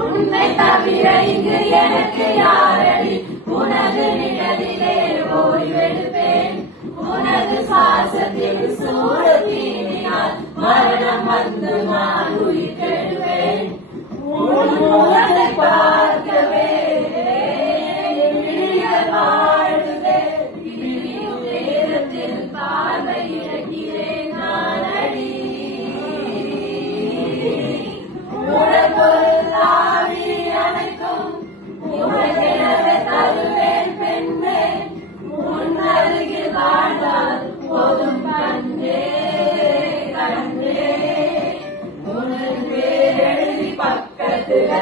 உன்னை தவிர இங்கு எனக்கு யாரடி உனது நிழலிலே ஓய்வெடுப்பேன் உனது சுவாசத்தில் சூழத்தீனினால் மரணம் வந்து நான் உயிர் கெடுவேன் உன் முகத்தை பார்க்கவே வாழ்வே நேரத்தில் பார்வை இழக்கிறேன் நான் அடி உடற்கொள்ளாவி அனைத்தும் உனக்கெனவே தருவேன் பெண்ணே உன் அருகில் வாழ்ந்தால் போதும் கண்டே கண்டே உனக்கு எழுதி பக்கத்துல